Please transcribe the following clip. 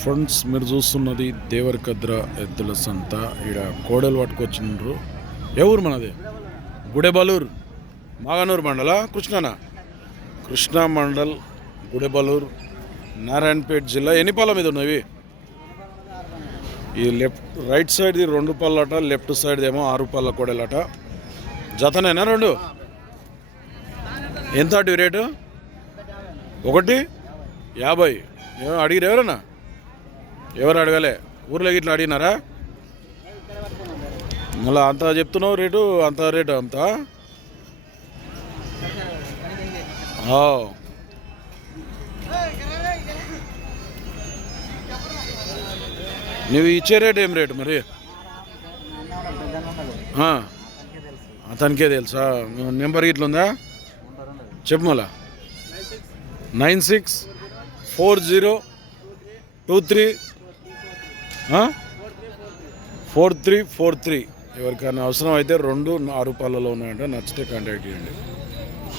Friends మీరు చూస్తున్నది దేవరకద్ర ఎద్దుల సంత. ఈడ కోడలు పట్టుకొచ్చిండ్రు. ఏ ఊరు మనది? గుడెబలూర్. మాగనూరు మండల? కృష్ణనా? కృష్ణా మండల్ గుడెబలూర్ నారాయణపేట జిల్లా. ఎన్ని పళ్ళ మీద ఉన్నవి? ఈ లెఫ్ట్ రైట్ సైడ్ది రెండు పళ్ళట లెఫ్ట్ సైడ్ది ఏమో ఆరు పళ్ళ కోడలట. జతనేనా రెండు? ఎంత అటు రేటు? ఒకటి? యాభై. ఏమో అడిగిరు ఎవరన్నా? ఎవరు అడగలే? ఊర్లో ఇట్లా అడిగినారా? మళ్ళీ అంత చెప్తున్నావు రేటు అంత రేటు అంత? ఆ. నువ్వు ఇచ్చే రేట్ ఏం రేటు మరి? అతనికే తెలుసా? నెంబర్ ఇట్లా ఉందా? చెప్పు మళ్ళా. Nine six four zero two three four three four three. ఎవరికైనా అవసరం అయితే రెండు ఆరు రూపాయలలో ఉన్నాయంటే నచ్చితే కాంటాక్ట్ చేయండి.